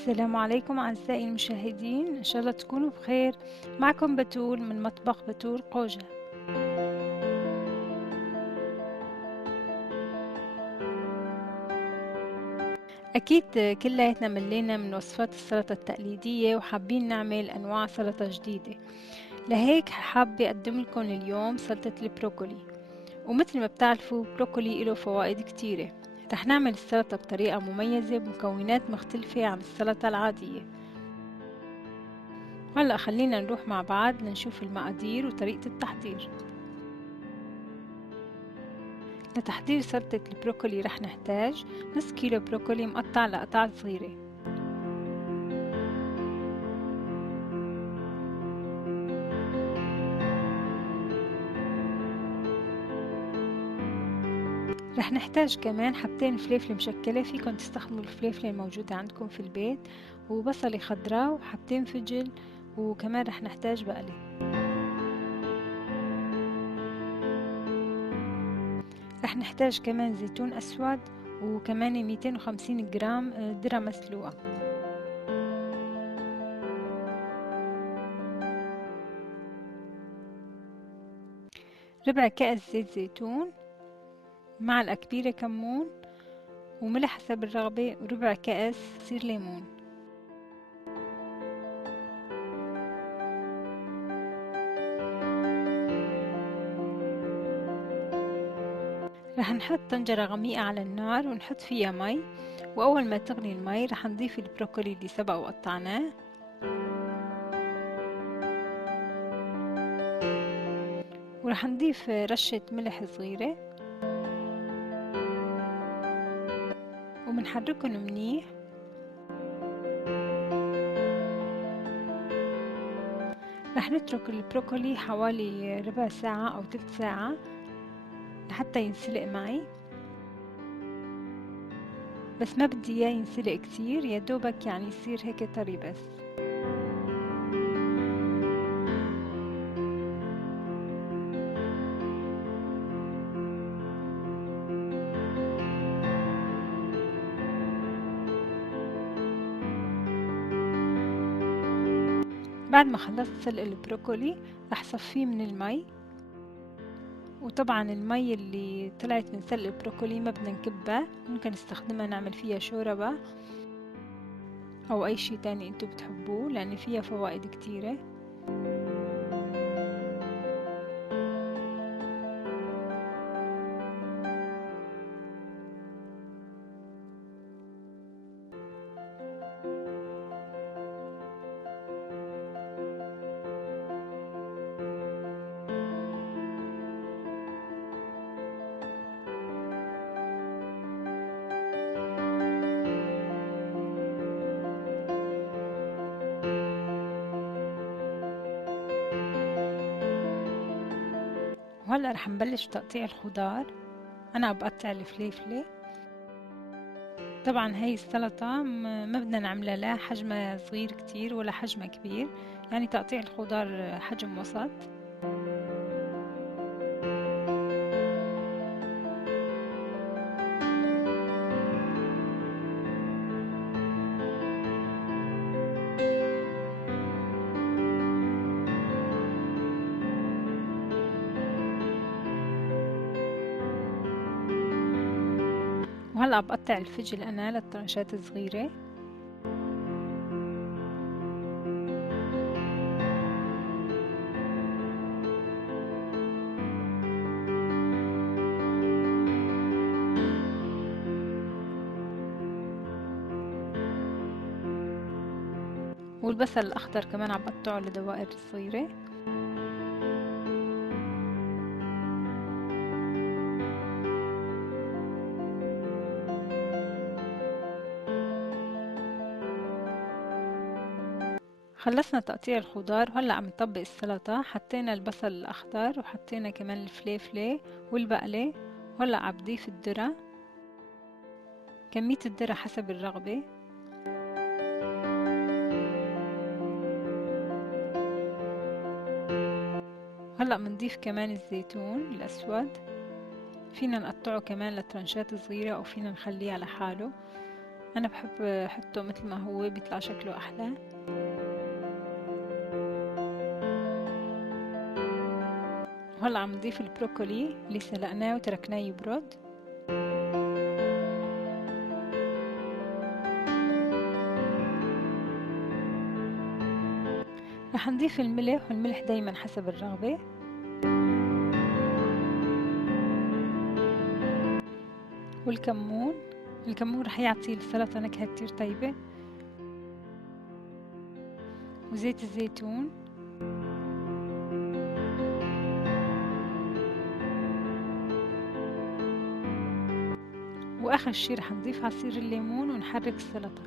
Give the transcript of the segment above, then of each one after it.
السلام عليكم أعزائي المشاهدين، إن شاء الله تكونوا بخير. معكم بتول من مطبخ بتول قوجة. أكيد كلياتنا ملينا من وصفات السلطة التقليدية وحابين نعمل أنواع سلطة جديدة، لهيك حابة أقدم لكم اليوم سلطة البروكولي. ومثل ما بتعرفوا بروكولي له فوائد كتيرة. رح نعمل السلطة بطريقة مميزة بمكونات مختلفة عن السلطة العادية. هلأ خلينا نروح مع بعض لنشوف المقادير وطريقة التحضير. لتحضير سلطة البروكولي رح نحتاج نص كيلو بروكولي مقطع لقطع صغيرة، رح نحتاج كمان حبتين فلفل مشكلة، فيكن تستخدموا الفلفل الموجودة عندكم في البيت، وبصلة خضراء وحبتين فجل، وكمان رح نحتاج بقلة. رح نحتاج كمان زيتون أسود، وكمان 250 جرام ذرة مسلوقة. ربع كأس زيت زيتون، معلقة كبيرة كمون، وملح حسب الرغبة، وربع كأس عصير ليمون. رح نحط طنجرة غميقة على النار ونحط فيها مي، وأول ما تغلي المي رح نضيف البروكولي اللي سبق وقطعناه، ورح نضيف رشة ملح صغيرة، ومنحركن منيح. رح نترك البروكولي حوالي ربع ساعة أو تلت ساعة لحتى ينسلق معي، بس ما بدي اياه ينسلق كتير، يا دوبك يعني يصير هيك طري بس. بعد ما خلصت سلق البروكولي رح صفيه من المي، وطبعا المي اللي طلعت من سلق البروكولي ما بدنا نكبها، ممكن نستخدمها نعمل فيها شوربة او اي شي تاني انتو بتحبوه، لان فيها فوائد كتيرة. وهلا رح نبلش تقطيع الخضار. انا بقطع الفليفلة. طبعا هاي السلطة ما بدنا نعملها لا حجمها صغير كتير ولا حجمها كبير، يعني تقطيع الخضار حجم وسط. وهلأ بقطع الفجل أنا للطرنشات صغيرة. والبصل الأخضر كمان عم بقطعه لدوائر صغيرة. خلصنا تقطيع الخضار، وهلأ عم نطبق السلطة. حطينا البصل الأخضر وحطينا كمان الفليفلة والبقلة، وهلأ عم بضيف الذرة، كمية الذرة حسب الرغبة. هلأ بنضيف كمان الزيتون الأسود، فينا نقطعه كمان لترنشات صغيرة أو فينا نخليه على حاله. أنا بحب أحطه مثل ما هو، بيطلع شكله أحلى. وهلا عم نضيف البروكولي اللي سلقناه وتركناه يبرد. رح نضيف الملح، والملح دايما حسب الرغبة. والكمون، الكمون رح يعطي السلطة نكهة كتير طيبة. وزيت الزيتون. واخر شي رح نضيف عصير الليمون ونحرك السلطة.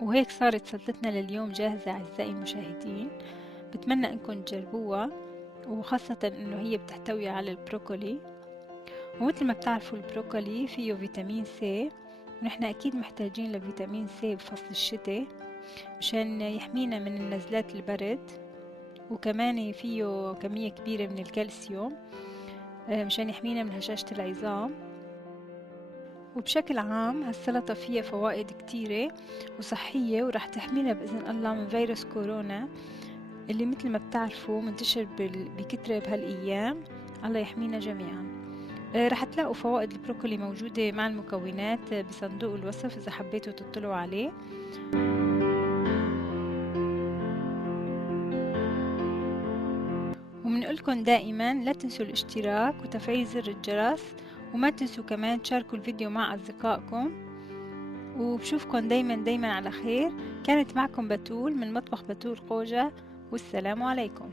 وهيك صارت سلطتنا لليوم جاهزة أعزائي المشاهدين. بتمنى أنكم تجربوها، وخاصة أنه هي بتحتوي على البروكولي. ومثل ما بتعرفوا البروكولي فيه فيتامين سي، ونحن أكيد محتاجين لفيتامين سي بفصل الشتاء مشان يحمينا من النزلات البرد. وكمان فيه كمية كبيرة من الكالسيوم مشان يحمينا من هشاشة العظام. وبشكل عام هالسلطة فيها فوائد كتيرة وصحية، ورح تحمينا بإذن الله من فيروس كورونا اللي مثل ما بتعرفوا منتشر بكترة بهالأيام. الله يحمينا جميعا. رح تلاقوا فوائد البروكولي موجودة مع المكونات بصندوق الوصف إذا حبيتوا تطلعوا عليه. ومنقولكم دائما لا تنسوا الاشتراك وتفعيل زر الجرس، وما تنسوا كمان تشاركوا الفيديو مع أصدقائكم. وبشوفكم دايما على خير. كانت معكم بتول من مطبخ بتول قوجة، والسلام عليكم.